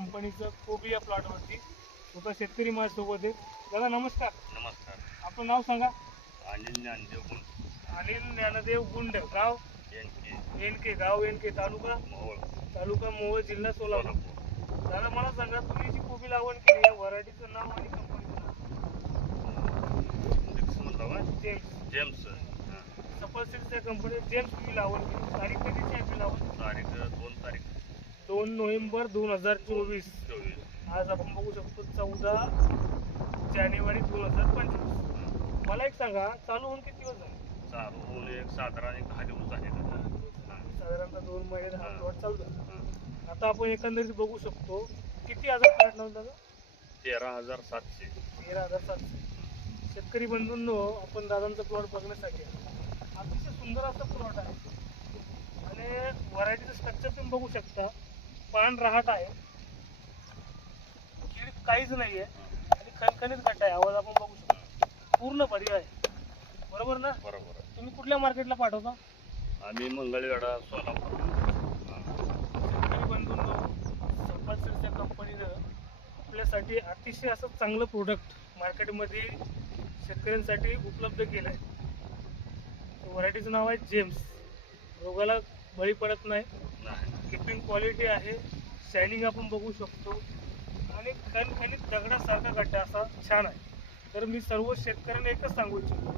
कंपनीचं कोबी या प्लॉटवरती स्वतः शेतकरी माझ्यासोबत आहे. दादा नमस्कार. नमस्कार. आपलं नाव सांगा. अनिल ज्ञानदेव गुंड, अनिल ज्ञानदेव गुंड, गाव NK, गाव एनके, तालुका मोहोळ, जिल्हा सोलापूर. सोलापूर. दादा मला सांगा, तुम्ही जी कोबी लागवड केली या व्हरायटीचं नाव आणि कंपनीचं नाव? मिक्स म्हणला का? जेम्स. सफल सीड्स या कंपनीत जेम्स तुम्ही लागवड केली. तारीख कधीची आहे लागवड? तारीख 2 तारीख 2 नोव्हेंबर 2024. 24. आज आपण बघू शकतो 14 जानेवारी 2025. मला एक सांगा, चालू होऊन किती दिवस झाले? चालू होऊन एक साधारण 10 दिवस झाले आता. साधारणतः 2 महिने हा प्लॉट चालू झाला. हां. आता आपण एकंदरीत बघू शकतो किती हजार प्लॉट लावून दादा? 13,700. 13,700. शेतकरी बंधूंनो, आपण दादांचा प्लॉट बघण्यासाठी अतिशय सुंदर असा प्लॉट आहे आणि व्हरायटीचं स्ट्रक्चर तुम्ही बघू शकता. पान रहाट आहे, कीड काहीच नाही आहे आणि खणखणीत गट आहे. आवाज आपण बघू शकतो, पूर्ण भरीव आहे. बरोबर ना? बरोबर आहे. तुम्ही कुठल्या मार्केटला पाठवता? आम्ही मंगळवेढा, सोलापूर. शेतकरी बंधूंनो, सफल सीड्सच्या कंपनीनं आपल्यासाठी अतिशय असं चांगलं प्रोडक्ट मार्केटमध्ये शेतकऱ्यांसाठी उपलब्ध केलं आहे. व्हरायटीचं नाव आहे जेम्स. रोगाला बळी पडत नाही, नाही. किपिंग क्वालिटी आहे, शायनिंग आपण बघू शकतो आणि खणखणीत दगडासारखा गड्डा असा छान आहे. तर मी सर्व शेतकऱ्यांना एकच सांगू इच्छितो,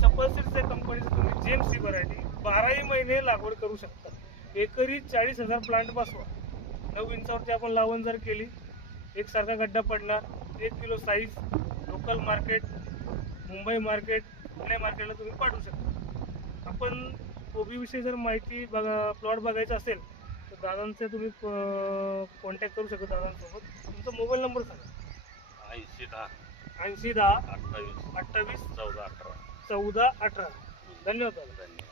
सफल सीड्स या कंपनीचं तुम्ही जेम्स ही व्हरायटी 12ही महिने लागवड करू शकता. एकरी 40,000 प्लांट बसवा. 9 इंचावरती आपण लावण जर केली, एकसारखा गड्डा पडणार, 1 kilo size. Local market, Mumbai market, Pune मार्केटला तुम्ही पाठवू शकता. आपण कोबीविषयी जर माहिती प्लॉट बघायचा असेल तर दादांचे तुम्ही कॉन्टॅक्ट करू शकता. दादांसोबत तुमचा मोबाईल नंबर सांगा. 80 10 80 10 28 28 14 18. 14 18. धन्यवाद दादा. धन्यवाद.